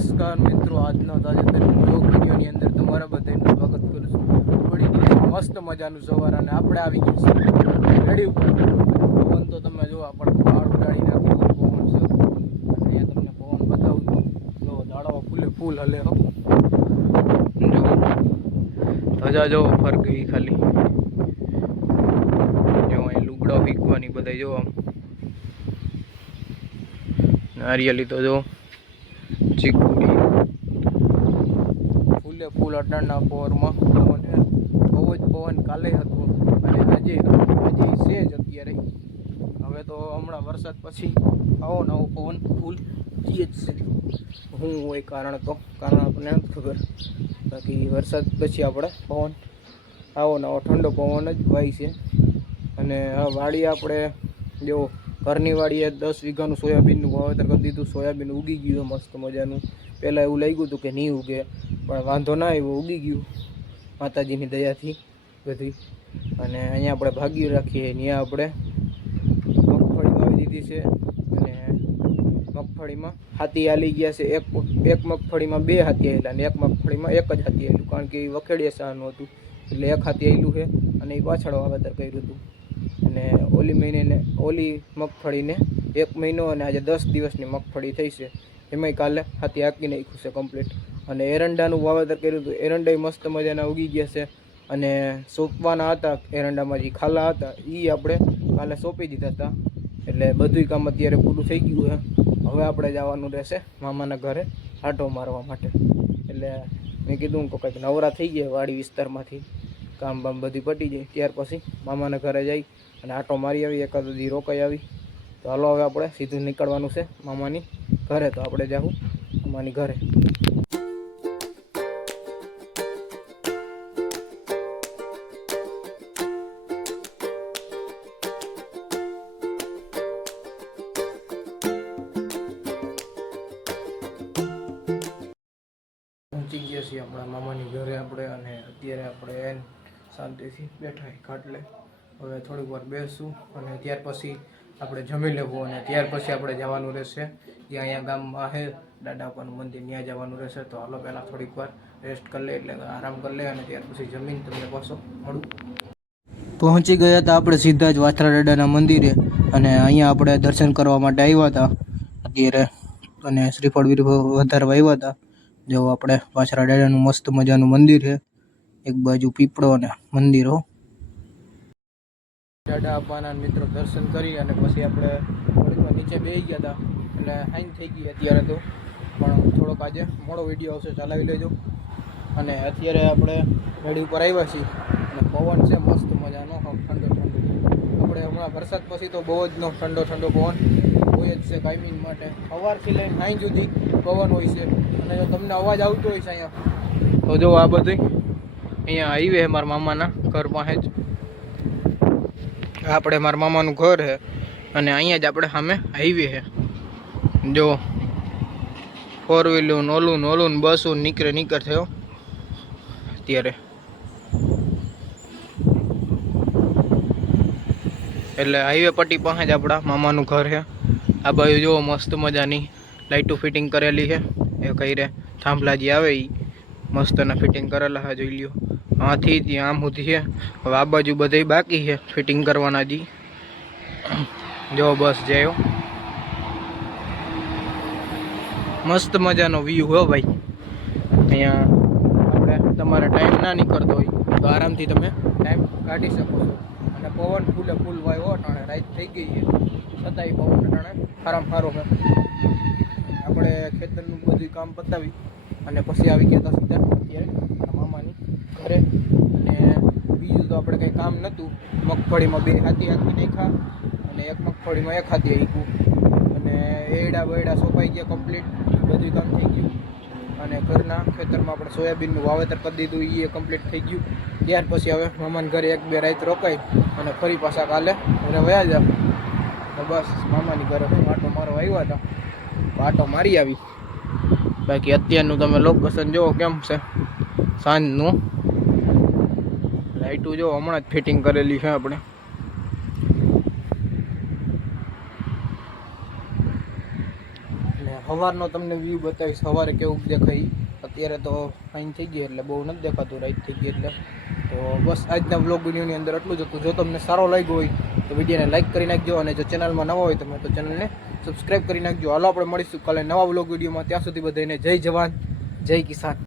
નમસ્કાર મિત્રો, આજનો તાજેતરના બ્લોગ વિડીયોની અંદર તમારા બધાનું સ્વાગત કરું છું. પડી ગઈ મસ્ત મજાનું સવાર અને આપણે આવી ગયું છે રેડી ઉપર. પવન તો તમે જો આપણે પહાડ ઉડાડી નાખી પવન છે. અહીંયા તમને પવન બતાવું છું. જો દાડો ફૂલે ફૂલ હલે હો. જો ધજા જો ફર ગઈ ખાલી. જો અહીં લુગડા વીકવાની બધા જો આમ નારિયેલી તો જો ચીકુડી ફૂલે ફૂલ અટાણના પોરમાં પવન બહુ જ પવન કાલે હતું અને આજે છે જ અત્યારે. હવે તો હમણાં વરસાદ પછી આવો નવો પવન ફૂલ જીએ જ છે. શું હોય કારણ આપણને નથી ખબર. બાકી વરસાદ પછી આપણે પવન આવો નવો ઠંડો પવન જ વાય છે. અને આ વાડી આપણે જો ઘરની વાડીએ 10 વીઘાનું સોયાબીનનું વાવેતર કરી દીધું. સોયાબીન ઉગી ગયું મસ્ત મજાનું. પહેલાં એવું લાગ્યું હતું કે નહીં ઉગે, પણ વાંધો ના આવ્યો, ઉગી ગયું માતાજીની દયાથી બધી. અને અહીંયા આપણે ભાગી રાખીએ ત્યાં આપણે મગફળી વાવી દીધી છે. અને મગફળીમાં હાથી હાલી ગયા છે. એક મગફળીમાં 2 હાથી આવેલા અને એક મગફળીમાં 1 જ હાથી આવેલું, કારણ કે એ વખેડીએ સાનું હતું એટલે 1 હાથી આવેલું છે અને એ પાછળ વાવેતર કર્યું હતું. અને ઓલી મગફળીને 1 મહિનો અને આજે 10 દિવસની મગફળી થઈ છે. એમાંય કાલે હાથી હાંકી નાખ્યું છે કમ્પ્લીટ. અને એરંડાનું વાવેતર કર્યું હતું. એરંડા મસ્ત મજાના ઉગી ગયા છે. અને સોંપવાના હતા એરંડામાં જે ખાલા હતા એ આપણે કાલે સોંપી દીધા હતા. એટલે બધું કામ અત્યારે પૂરું થઈ ગયું છે. હવે આપણે જવાનું રહેશે મામાના ઘરે આંટો મારવા માટે. એટલે મેં કીધું કે કંઈક નવરા થઈ ગયા વાડી વિસ્તારમાંથી, કામ બામ બધી પટી જાય ત્યાર પછી મામાના ઘરે જઈ અને આંટો મારી આવી, એકાદ દી રોકાઈ આવી. તો હાલો હવે આપણે સીધું નીકળવાનું છે મામાની ઘરે. તો આપણે જાઉં મામાની ઘરે. પહોંચી ગયા છીએ આપણા મામાની ઘરે આપણે. અને અત્યારે આપણે શાંતિથી બેઠા ખાટલે. હવે થોડીક વાર બેસું અને ત્યાર પછી આપણે જમી લેવું અને ત્યાર પછી આપણે જવાનું રહેશે ત્યાં અહીંયા ગામમાં છે દાદાપાનું મંદિર, ત્યાં જવાનું રહેશે. તો હાલો પહેલાં થોડીક વાર રેસ્ટ કરી લે, એટલે આરામ કરી લે અને ત્યાર પછી જમીને તમને પાછો મળું. પહોંચી ગયા હતા આપણે સીધા જ વાછરા દાદાના મંદિરે. અને અહીંયા આપણે દર્શન કરવા માટે આવ્યા હતા અત્યારે. અને શ્રીફળ વધારવા આવ્યા હતા. જો આપણે વાછરા દાદાનું મસ્ત મજાનું મંદિર છે. એક બાજુ પીપળો અને મંદિર હો. દાદા આપવાના મિત્રો દર્શન કરી અને પછી આપણે થોડીક નીચે બેસી ગયા હતા. એટલે હાઈન થઈ ગઈ અત્યારે તો, પણ થોડોક આજે મોડો વિડીયો આવશે, ચલાવી લેજો. અને અત્યારે આપણે ગાડી ઉપર આવ્યા છીએ અને પવન છે મસ્ત મજાનો, ઠંડો ઠંડો. આપણે હમણાં વરસાદ પછી તો બહુ જ ઠંડો ઠંડો પવન હોય જ છે કાયમી માટે. સવારથી લઈને સાંજ સુધી પવન હોય છે. અને જો તમને અવાજ આવતો હોય છે અહીંયા, તો જો આ બધું અહીંયા હાઈવે છે મારા મામાના ઘર પાસે જ. આપણે મારા મામાનું ઘર છે અને અહીંયા જ આપણે સામે હાઈવે છે. જો 4 વ્હીલું ઓલું બસો નીકળે થયો અત્યારે. એટલે હાઈવે પટ્ટી પાસે જ આપણા મામાનું ઘર છે. આ બાજુ જો મસ્ત મજાની લાઇટો ફિટિંગ કરેલી છે. એ કઈ રે થાંભલા જે આવે એ મસ્તના ફિટિંગ કરેલા છે, જોઈ લ્યો. આથી ત્યાં આમ સુધી છે. હવે આ બાજુ બધે બાકી છે ફિટિંગ કરવાના જી. જો બસ જાયો, મસ્ત મજાનો વ્યૂ હો ભાઈ. અહીંયા આપણે તમારે ટાઈમ ના નીકળતો હોય તો આરામથી તમે ટાઈમ કાઢી શકો છો. અને પવન ફૂલે ફૂલ વાય હો. ટાણે રાત થઈ ગઈ છે છતાંય પવન ટાણે આરામ સારો છે. આપણે ખેતરનું બધું કામ પતાવી અને પછી આવી ગયા હતા સીધા અત્યારે મામાની ઘરે. અને બીજું તો આપણે કંઈ કામ નહોતું. મગફળીમાં 2 હાથી હાંકી નાખ્યા અને 1 મગફળીમાં 1 હાથી હાંક્યું. અને એડા બૈડા સોંપાઈ ગયા કમ્પ્લીટ, બધું કામ થઈ ગયું. અને ઘરના ખેતરમાં આપણે સોયાબીનનું વાવેતર કરી દીધું, એ કમ્પ્લીટ થઈ ગયું. ત્યાર પછી હવે મામાના ઘરે 1-2 રાત રોકાઈ અને ફરી પાછા કાલે ઘરે વયા જાવ. તો બસ મામાની ઘરે આંટો મારવા આવ્યા હતા, આંટો મારી આવી. બાકી અત્યારનું તમે લોકેશન જુઓ કેમ છે સાંજનું. લાઇટું જો હમણાં જ ફિટિંગ કરેલી છે આપણે. સવારનો તમને વ્યૂ બતાવીશ, સવારે કેવું દેખાય. અત્યારે તો ફાઇન થઈ ગઈ એટલે બહુ નથી દેખાતું, રાઈટ થઈ ગઈ એટલે. તો બસ આજના વ્લોગ વિડીયોની અંદર એટલું જ હતું. જો તમને સારો લાગ્યો હોય તો વિડીયોને લાઇક કરી નાખજો, અને જો ચેનલમાં નવા હોય તમે તો ચેનલને સબસ્ક્રાઈબ કરી નાખજો. હાલો આપણે મળીશું કાલે નવા વ્લોગ વિડીયોમાં. ત્યાં સુધી બધાને જય જવાન જય કિસાન.